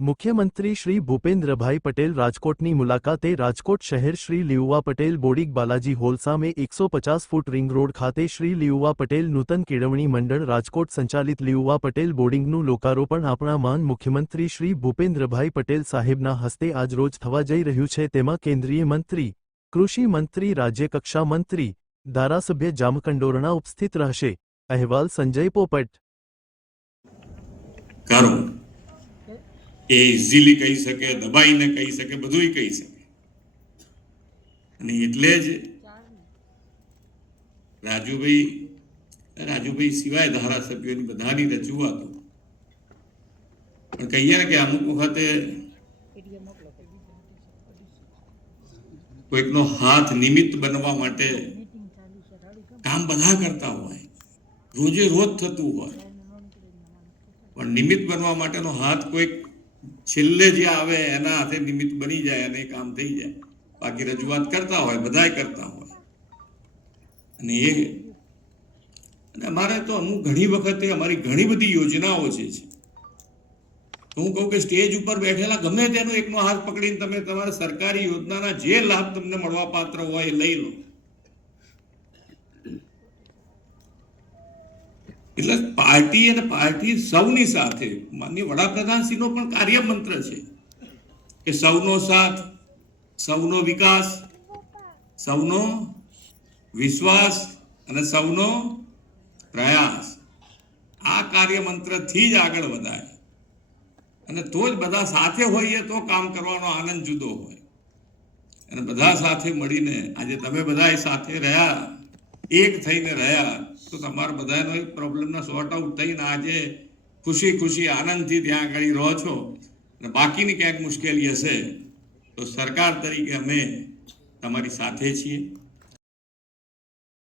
મુખ્યમંત્રી શ્રી ભૂપેન્દ્રભાઈ પટેલ રાજકોટની મુલાકાતે રાજકોટ શહેર શ્રી લીઉવા પટેલ બોર્ડિંગ બાલાજી હોલ સામે 150 ફૂટ રિંગ રોડ ખાતે શ્રી લીઉવા પટેલ નૂતન કેળવણી મંડળ રાજકોટ સંચાલિત લીઉવા પટેલ બોર્ડિંગનું લોકારોપણ આપણા માન મુખ્યમંત્રી શ્રી ભૂપેન્દ્રભાઈ પટેલ સાહેબના હસ્તે આજરોજ થવા જઈ રહ્યું છે। તેમાં કેન્દ્રીય મંત્રી, કૃષિ મંત્રી, રાજ્યકક્ષા મંત્રી, ધારાસભ્ય જામકંડોરણા ઉપસ્થિત રહેશે। અહેવાલ સંજય પોપટ। એ ઇઝીલી કહી શકે, દબાઈને કહી શકે, બધુંય કહી શકે। અને એટલે જ રાજુભાઈ સિવાય ધારાસભ્યોની બધાની રજૂઆતો પણ કહીએ ને કે અમુક વખતે કોઈકનો હાથ નિમિત્ત બનવા માટે કામ બધા કરતા હોય, રોજે રોજ થતું હોય, પણ નિમિત્ત બનવા માટેનો હાથ કોઈક છેલ્લે જે આવે એના હાથે નિમિત્ત બની જાય અને કામ થઈ જાય। બાકી રજૂઆત કરતા હોય, બધાય કરતા હોય। અને અમારે તો અમુક ઘણી વખતે અમારી ઘણી બધી યોજનાઓ છે। તો હું કહું કે સ્ટેજ ઉપર બેઠેલા ગમે તેનો એકનો હાથ પકડીને તમે તમારા સરકારી યોજનાના જે લાભ તમને મળવા પાત્ર હોય એ લઈ લો। એટલે પાર્ટી અને પાર્ટી સૌની સાથે માનનીય વડાપ્રધાનશ્રીનો પણ કાર્યમંત્ર છે કે સૌનો સાથ, સૌનો વિકાસ, સૌનો વિશ્વાસ અને સૌનો પ્રયાસ। આ કાર્યમંત્રથી જ આગળ વધાય અને તો જ બધા સાથે હોઈએ તો કામ કરવાનો આનંદ જુદો હોય। અને બધા સાથે મળીને આજે તમે બધા સાથે રહ્યા, એક થઈને રહ્યા, તો તમારા બધાનો એક પ્રોબ્લેમના સોર્ટ આઉટ થઈને આજે ખુશી ખુશી આનંદથી ત્યાં આગળ રહો છો। અને બાકીની ક્યાંક મુશ્કેલી હશે તો સરકાર તરીકે અમે તમારી સાથે છીએ।